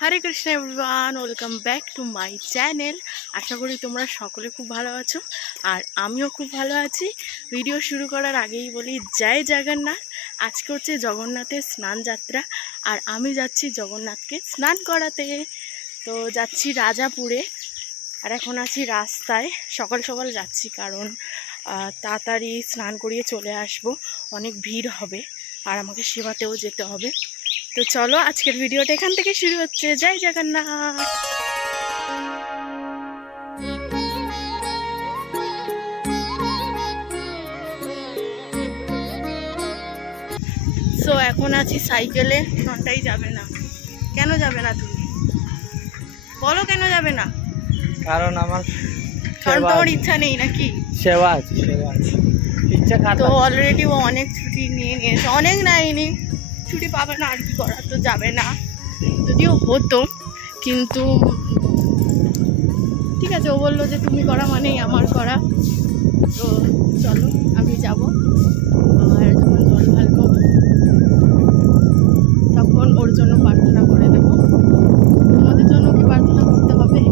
Hare Krishna everyone, welcome back to my channel. আশা করি তোমরা সকলে খুব ভালো আছো আর আমিও খুব ভালো আছি। ভিডিও শুরু করার আগেই বলি জয় জগন্নাথ। আজকে হচ্ছে জগন্নাথের স্নান যাত্রা আর আমি যাচ্ছি জগন্নাথকে স্নান করাতে। তো যাচ্ছি রাজাপুরে আর এখন আছি রাস্তায়। সকাল সকাল যাচ্ছি কারণ তাড়াতাড়ি স্নান করিয়ে চলে আসব, অনেক ভিড় হবে আর আমাকে সেবাতেও যেতে হবে। তো চলো আজকের ভিডিওটা এখান থেকে শুরু হচ্ছে। জয় জগন্নাথ। সো এখন আছি সাইকেলে। ঘন্টাই যাবে না। কেন যাবে না তুমি বলো, কেন যাবে না? কারণ তোমার ইচ্ছা নেই নাকি? সেবা ইচ্ছা তো অলরেডি ও অনেক ছুটি নিয়ে নিয়েছে, অনেক নেয়নি, ছুটি পাবে না আর কি করার, তো যাবে না। যদিও হতো কিন্তু ঠিক আছে, ও বললো যে তুমি করা মানেই আমার করা। তো চলো আমি যাব। আর যখন জল ঢালবো তখন ওর জন্য প্রার্থনা করে দেবো। তোমাদের জন্য কি প্রার্থনা করতে হবে?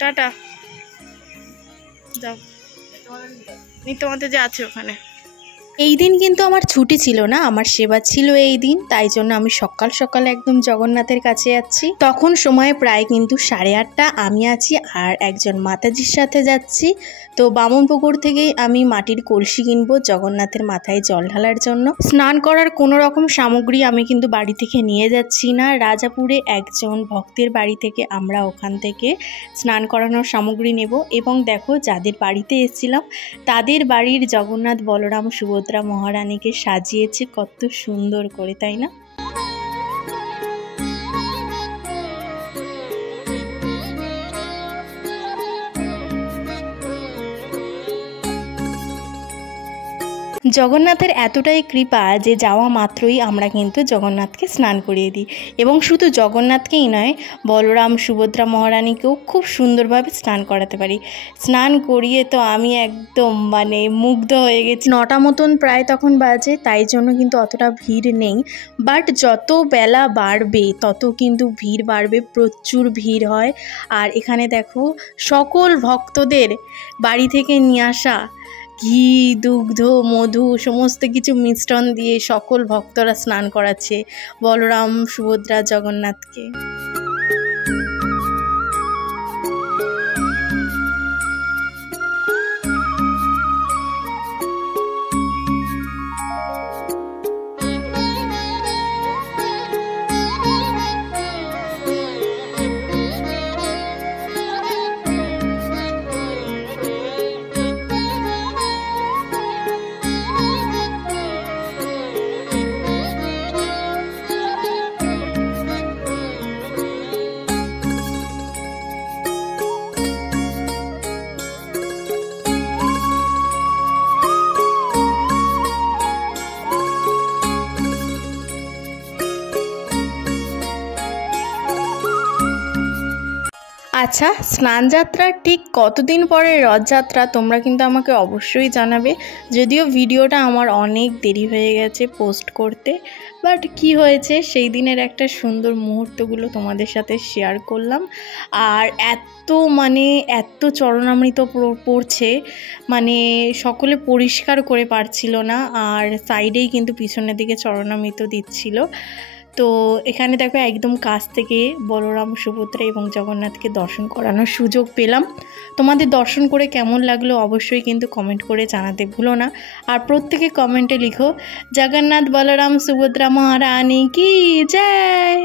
টাটা যাও, তোমাদের যে আছে ওখানে। এই দিন কিন্তু আমার ছুটি ছিল না, আমার সেবা ছিল এই দিন, তাই জন্য আমি সকাল সকাল একদম জগন্নাথের কাছে যাচ্ছি। তখন সময় প্রায় কিন্তু 8:30। আমি আছি আর একজন মাতাজির সাথে যাচ্ছি। তো বামনপুকুর থেকেই আমি মাটির কলসি কিনবো জগন্নাথের মাথায় জল ঢালার জন্য। স্নান করার কোনো রকম সামগ্রী আমি কিন্তু বাড়ি থেকে নিয়ে যাচ্ছি না। রাজাপুরে একজন ভক্তের বাড়ি থেকে আমরা ওখান থেকে স্নান করানোর সামগ্রী নেব। এবং দেখো, যাদের বাড়িতে এসেছিলাম তাদের বাড়ির জগন্নাথ, বলরাম, সুভদ্রা মহারানীকে সাজিয়েছে কত সুন্দর করে, তাই না? জগন্নাথের এতটাই কৃপা যে যাওয়া মাত্রই আমরা কিন্তু জগন্নাথকে স্নান করিয়ে দিই। এবং শুধু জগন্নাথকেই নয়, বলরাম, সুভদ্রা মহারানীকেও খুব সুন্দরভাবে স্নান করাতে পারি। স্নান করিয়ে তো আমি একদম মুগ্ধ হয়ে গেছি। 9টা মতন প্রায় তখন বাজে, তাই জন্য কিন্তু অতটা ভিড় নেই। বাট যত বেলা বাড়বে তত কিন্তু ভিড় বাড়বে, প্রচুর ভিড় হয়। আর এখানে দেখো, সকল ভক্তদের বাড়ি থেকে নিয়ে আসা ঘি, দুগ্ধ, মধু সমস্ত কিছু মিশ্রণ দিয়ে সকল ভক্তরা স্নান করাচ্ছে বলরাম, সুভদ্রা, জগন্নাথকে। আচ্ছা, স্নানযাত্রার ঠিক কতদিন পরে রথযাত্রা তোমরা কিন্তু আমাকে অবশ্যই জানাবে। যদিও ভিডিওটা আমার অনেক দেরি হয়ে গেছে পোস্ট করতে, বাট কি হয়েছে, সেই দিনের একটা সুন্দর মুহূর্তগুলো তোমাদের সাথে শেয়ার করলাম। আর এত চরণামৃত পড়ছে, সকলে পরিষ্কার করে পারছিল না, আর সাইডেই কিন্তু পিছনের দিকে চরণামৃত দিচ্ছিল। তো এখানে দেখো, একদম কাছ থেকে বলরাম, সুভদ্রা এবং জগন্নাথকে দর্শন করানোর সুযোগ পেলাম। তোমাদের দর্শন করে কেমন লাগলো অবশ্যই কিন্তু কমেন্ট করে জানাতে ভুলো না। আর প্রত্যেকে কমেন্টে লিখো, জগন্নাথ, বলরাম, সুভদ্রা মহারানী কি জয়।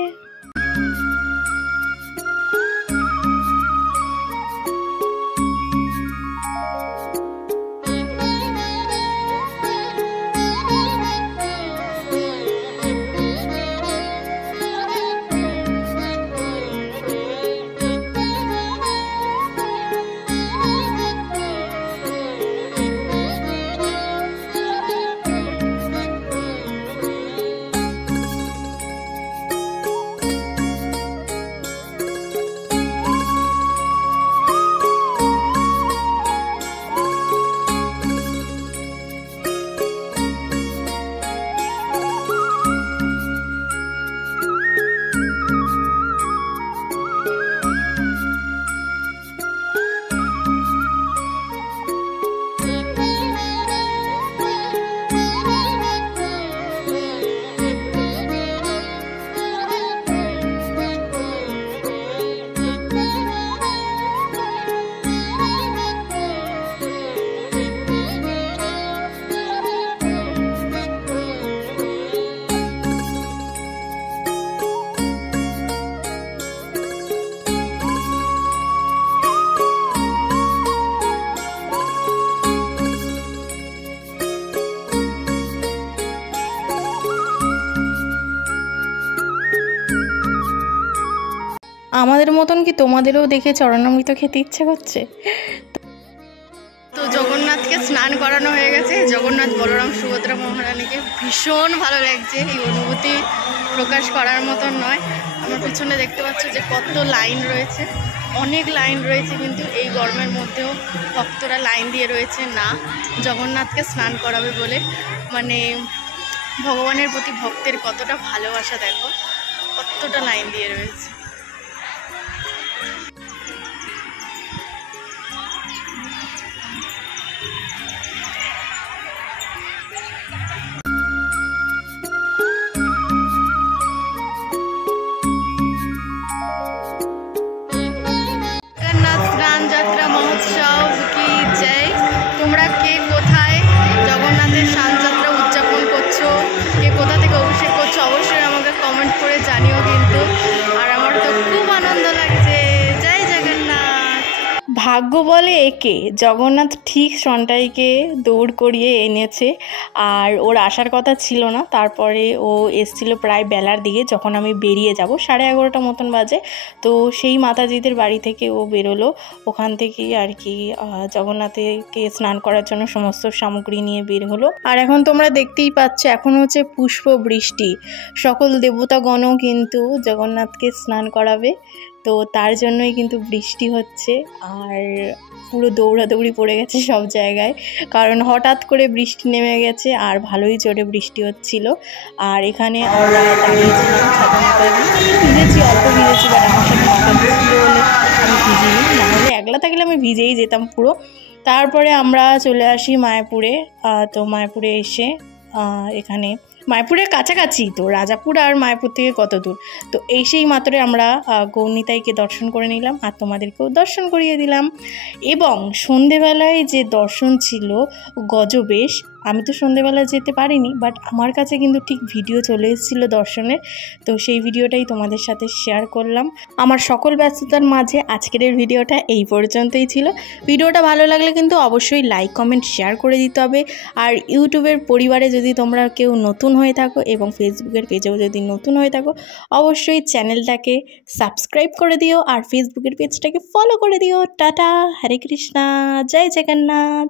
আমাদের মতন কি তোমাদেরও দেখে চরণামৃত খেতে ইচ্ছে করছে? তো জগন্নাথকে স্নান করানো হয়ে গেছে। জগন্নাথ, বলরাম, সুভদ্রা মহারানীকে ভীষণ ভালো লাগছে। এই অনুভূতি প্রকাশ করার মতন নয়। আমার পিছনে দেখতে পাচ্ছ যে কত লাইন রয়েছে, অনেক লাইন রয়েছে, কিন্তু এই গরমের মধ্যেও ভক্তরা লাইন দিয়ে রয়েছে না জগন্নাথকে স্নান করাবে বলে। মানে ভগবানের প্রতি ভক্তের কতটা ভালোবাসা দেখো, কতটা লাইন দিয়ে রয়েছে। জগন্নাথ স্নান যাত্রা মহোৎসব কি জয়। তোমরা কে কোথায় জগন্নাথের স্নান যাত্রা উদযাপন করছো, কে কোথা থেকে অভিষেক করছো, অবশ্যই আমাকে কমেন্ট করে জানিও কিন্তু। আর আমার তো খুব আনন্দ লাগছে। জয় জগন্নাথ। ভাগ্য বলে একে, জগন্নাথ ঠিক সন্টাইকে দৌড় করিয়ে এনেছে। আর ওর আসার কথা ছিল না, তারপরে ও এসছিল প্রায় বেলার দিকে, যখন আমি বেরিয়ে যাব 11:30 মতন বাজে। তো সেই মাতাজিদের বাড়ি থেকে ও বেরোলো, ওখান থেকেই আর কি জগন্নাথকে স্নান করার জন্য সমস্ত সামগ্রী নিয়ে বের হলো। আর এখন তোমরা দেখতেই পাচ্ছ, এখন হচ্ছে পুষ্প বৃষ্টি, সকল দেবতাগণও কিন্তু জগন্নাথকে স্নান করাবে, তো তার জন্যই কিন্তু বৃষ্টি হচ্ছে। আর পুরো দৌড়াদৌড়ি পড়ে গেছে সব জায়গায়, কারণ হঠাৎ করে বৃষ্টি নেমে গেছে আর ভালোই জোরে বৃষ্টি হচ্ছিল। আর এখানে আমরা দাঁড়িয়েছিলাম ছাতামাতায়, ভিজেছি, অল্প ভিজেছি, বাট আমার সাথে মাথা ছিল বলে আমি ভিজিনি, নাহলে একলা থাকলে আমি ভিজেই যেতাম পুরো। তারপরে আমরা চলে আসি মায়াপুরে। তো মায়াপুরে এসে এখানে মায়াপুরের কাছাকাছি, তো রাজাপুর আর মায়াপুর থেকে কত দূর, তো সেই মাত্রে আমরা গৌরনিতাইকে দর্শন করে নিলাম আর তোমাদেরকেও দর্শন করিয়ে দিলাম। এবং সন্ধেবেলায় যে দর্শন ছিল গজবেশ, আমি তো সন্ধেবেলা যেতে পারিনি, বাট আমার কাছে কিন্তু ঠিক ভিডিও চলে এসেছিলো দর্শনের, তো সেই ভিডিওটাই তোমাদের সাথে শেয়ার করলাম। আমার সকল ব্যস্ততার মাঝে আজকের এই ভিডিওটা এই পর্যন্তই ছিল। ভিডিওটা ভালো লাগলে কিন্তু অবশ্যই লাইক, কমেন্ট, শেয়ার করে দিতে হবে। আর ইউটিউবের পরিবারে যদি তোমরা কেউ নতুন হয়ে থাকো এবং ফেসবুকের পেজেও যদি নতুন হয়ে থাকো, অবশ্যই চ্যানেলটাকে সাবস্ক্রাইব করে দিও আর ফেসবুকের পেজটাকে ফলো করে দিও। টাটা, হরে কৃষ্ণা, জয় জগন্নাথ।